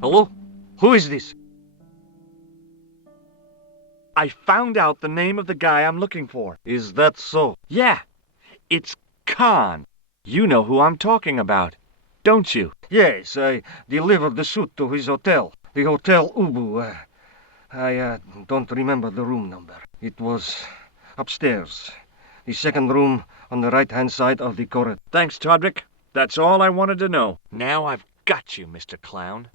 Hello? Who is this? I found out the name of the guy I'm looking for. Is that so? Yeah. It's Khan. You know who I'm talking about, don't you? Yes, I delivered the suit to his hotel. The Hotel Ubu. I don't remember the room number. It was upstairs. The second room on the right-hand side of the corridor. Thanks, Todrick. That's all I wanted to know. Now I've got you, Mr. Clown.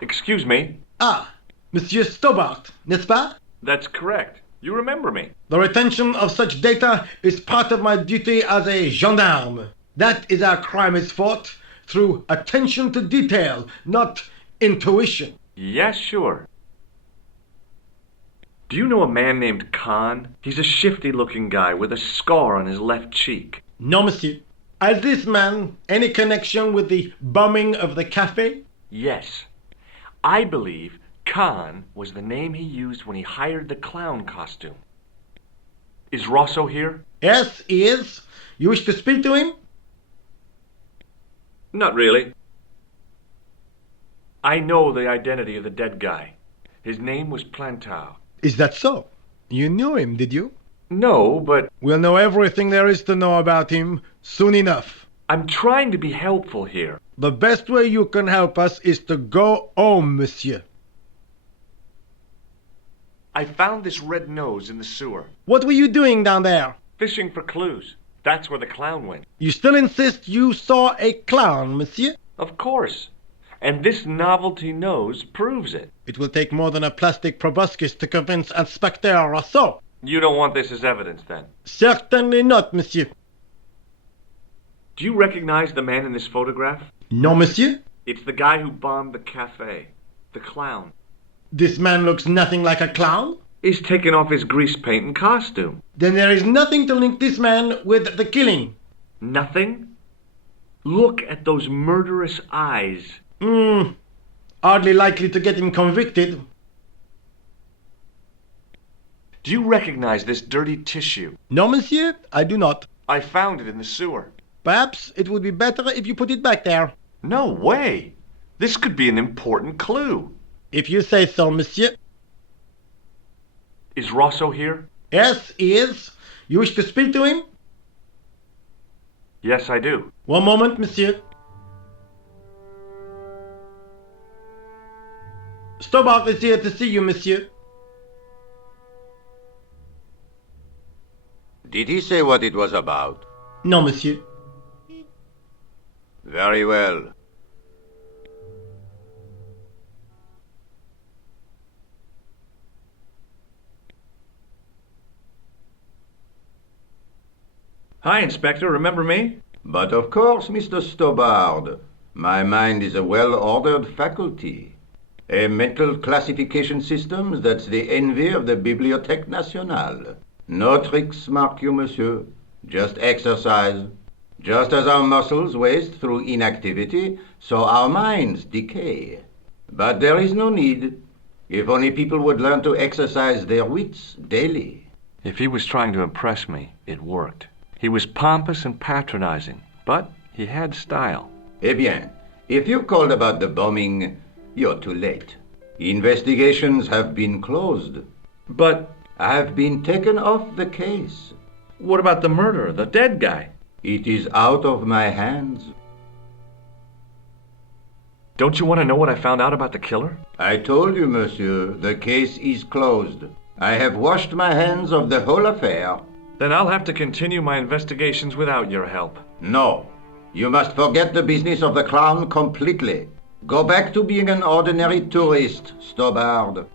Excuse me? Ah, Monsieur Stobart, n'est-ce pas? That's correct. You remember me. The retention of such data is part of my duty as a gendarme. That is how crime is fought, through attention to detail, not intuition. Yes, sure. Do you know a man named Khan? He's a shifty-looking guy with a scar on his left cheek. No, monsieur. Has this man any connection with the bombing of the cafe? Yes. I believe Khan was the name he used when he hired the clown costume. Is Rosso here? Yes, he is. You wish to speak to him? Not really. I know the identity of the dead guy. His name was Plantau. Is that so? You knew him, did you? No, but We'll know everything there is to know about him soon enough. I'm trying to be helpful here. The best way you can help us is to go home, monsieur. I found this red nose in the sewer. What were you doing down there? Fishing for clues. That's where the clown went. You still insist you saw a clown, monsieur? Of course. And this novelty nose proves it. It will take more than a plastic proboscis to convince Inspector Rousseau. You don't want this as evidence, then? Certainly not, monsieur. Do you recognize the man in this photograph? No, monsieur. It's the guy who bombed the cafe. The clown. This man looks nothing like a clown. He's taken off his grease paint and costume. Then there is nothing to link this man with the killing. Nothing? Look at those murderous eyes. Hardly likely to get him convicted. Do you recognize this dirty tissue? No, monsieur, I do not. I found it in the sewer. Perhaps it would be better if you put it back there. No way! This could be an important clue. If you say so, monsieur. Is Rosso here? Yes, he is. You wish to speak to him? Yes, I do. One moment, monsieur. Stobart is here to see you, monsieur. Did he say what it was about? No, monsieur. Very well. Hi, Inspector. Remember me? But of course, Mr. Stobart. My mind is a well-ordered faculty. A mental classification system that's the envy of the Bibliothèque Nationale. No tricks, mark you, monsieur. Just exercise. Just as our muscles waste through inactivity, so our minds decay. But there is no need. If only people would learn to exercise their wits daily. If he was trying to impress me, it worked. He was pompous and patronizing, but he had style. Eh bien, if you called about the bombing, you're too late. Investigations have been closed. But Have been taken off the case. what about the murderer, the dead guy? It is out of my hands. Don't you want to know what I found out about the killer? I told you, monsieur, the case is closed. I have washed my hands of the whole affair. Then I'll have to continue my investigations without your help. No, you must forget the business of the clown completely. Go back to being an ordinary tourist, Stobart.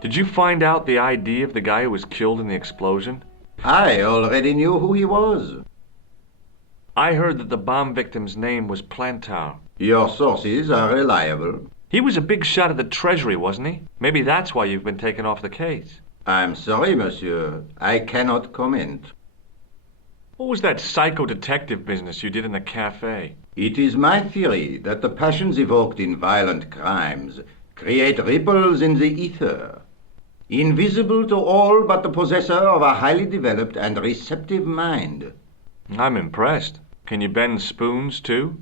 Did you find out the ID of the guy who was killed in the explosion? I already knew who he was. I heard that the bomb victim's name was Plantau. Your sources are reliable. He was a big shot at the Treasury, wasn't he? Maybe that's why you've been taken off the case. I'm sorry, monsieur. I cannot comment. What was that psycho-detective business you did in the cafe? It is my theory that the passions evoked in violent crimes create ripples in the ether. Invisible to all but the possessor of a highly developed and receptive mind. I'm impressed. Can you bend spoons, too?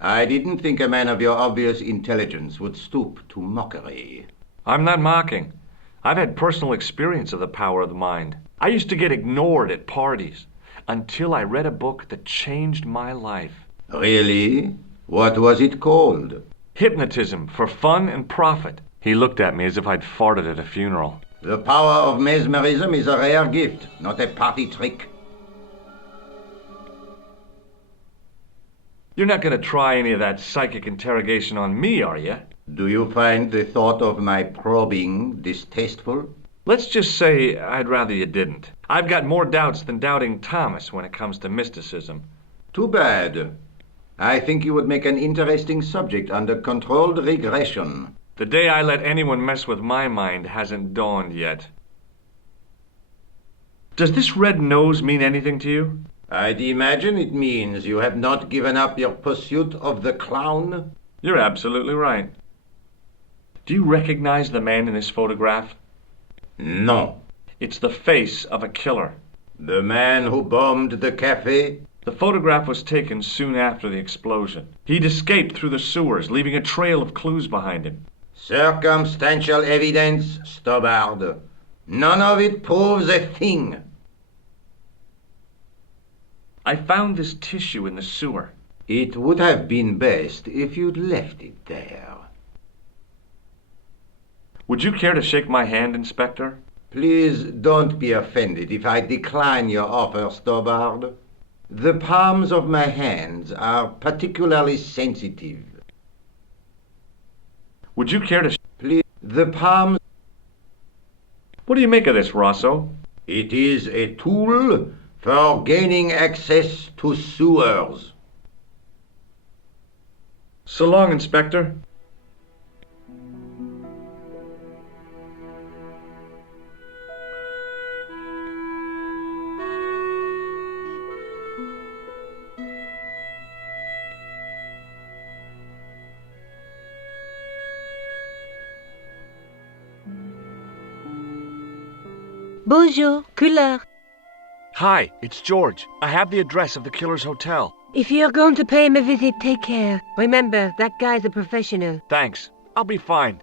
I didn't think a man of your obvious intelligence would stoop to mockery. I'm not mocking. I've had personal experience of the power of the mind. I used to get ignored at parties until I read a book that changed my life. Really? What was it called? Hypnotism for Fun and Profit. He looked at me as if I'd farted at a funeral. The power of mesmerism is a rare gift, not a party trick. You're not going to try any of that psychic interrogation on me, are you? Do you find the thought of my probing distasteful? Let's just say I'd rather you didn't. I've got more doubts than doubting Thomas when it comes to mysticism. Too bad. I think you would make an interesting subject under controlled regression. The day I let anyone mess with my mind hasn't dawned yet. Does this red nose mean anything to you? I'd imagine it means you have not given up your pursuit of the clown. You're absolutely right. Do you recognize the man in this photograph? No. It's the face of a killer. The man who bombed the cafe? The photograph was taken soon after the explosion. He'd escaped through the sewers, leaving a trail of clues behind him. Circumstantial evidence, Stobbard. None of it proves a thing. I found this tissue in the sewer. It would have been best if you'd left it there. Would you care to shake my hand, Inspector? Please don't be offended if I decline your offer, Stobbard. The palms of my hands are particularly sensitive. Would you care to... Please, the palms... What do you make of this, Rosso? It is a tool for gaining access to sewers. So long, Inspector. Bonjour, couleur. Hi, it's George. I have the address of the killer's hotel. If you're going to pay him a visit, take care. Remember, that guy's a professional. Thanks. I'll be fine.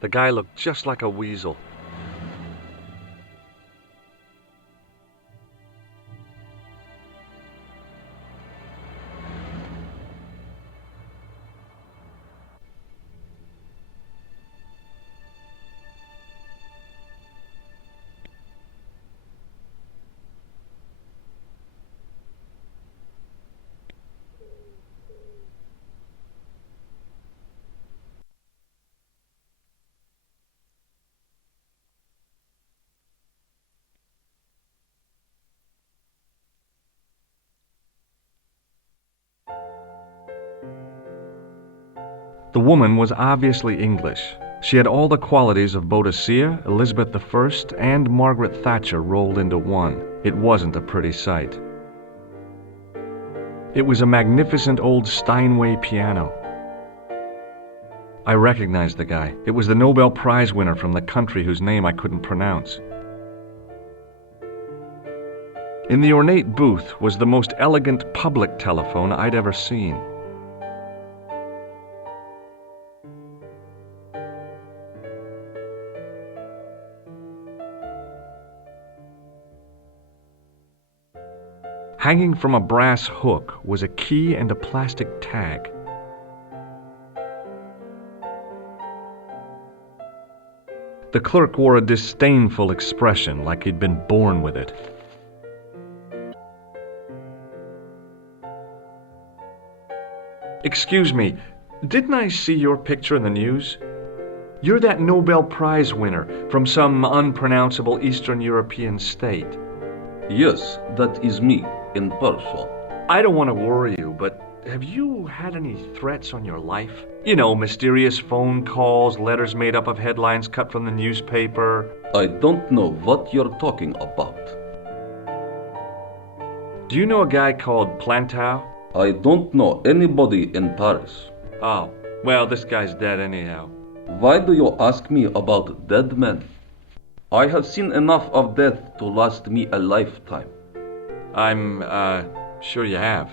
The guy looked just like a weasel. The woman was obviously English. She had all the qualities of Boadicea, Elizabeth I, and Margaret Thatcher rolled into one. It wasn't a pretty sight. It was a magnificent old Steinway piano. I recognized the guy. It was the Nobel Prize winner from the country whose name I couldn't pronounce. In the ornate booth was the most elegant public telephone I'd ever seen. Hanging from a brass hook was a key and a plastic tag. The clerk wore a disdainful expression, like he'd been born with it. Excuse me, didn't I see your picture in the news? You're that Nobel Prize winner from some unpronounceable Eastern European state. Yes, that is me, in person. I don't want to worry you, but have you had any threats on your life? You know, mysterious phone calls, letters made up of headlines cut from the newspaper. I don't know what you're talking about. Do you know a guy called Plantow? I don't know anybody in Paris. Oh, well, this guy's dead anyhow. Why do you ask me about dead men? I have seen enough of death to last me a lifetime. I'm, sure you have.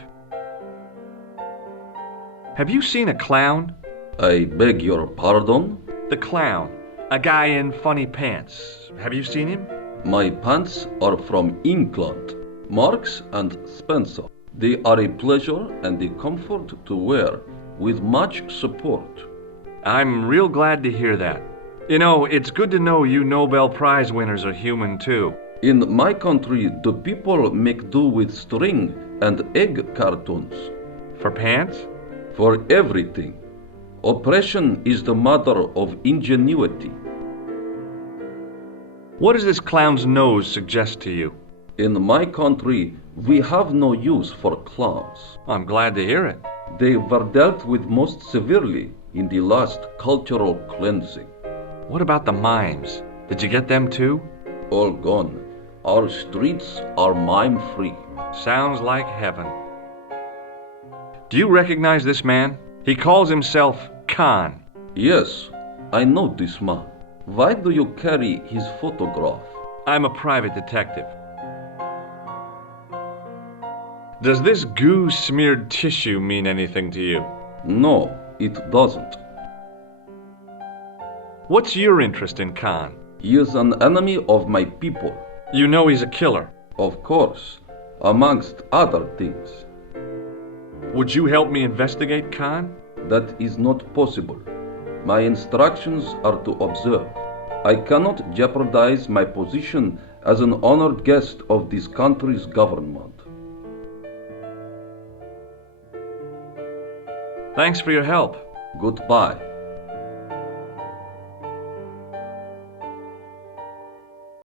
Have you seen a clown? I beg your pardon? The clown. A guy in funny pants. Have you seen him? My pants are from England, Marks and Spencer. They are a pleasure and a comfort to wear, with much support. I'm real glad to hear that. You know, it's good to know you Nobel Prize winners are human too. In my country, the people make do with string and egg cartoons. For pants? For everything. Oppression is the mother of ingenuity. What does this clown's nose suggest to you? In my country, we have no use for clowns. I'm glad to hear it. They were dealt with most severely in the last cultural cleansing. What about the mimes? Did you get them too? All gone. Our streets are mime-free. Sounds like heaven. Do you recognize this man? He calls himself Khan. Yes, I know this man. Why do you carry his photograph? I'm a private detective. Does this goo-smeared tissue mean anything to you? No, it doesn't. What's your interest in Khan? He is an enemy of my people. You know he's a killer. Of course, amongst other things. Would you help me investigate Khan? That is not possible. My instructions are to observe. I cannot jeopardize my position as an honored guest of this country's government. Thanks for your help. Goodbye.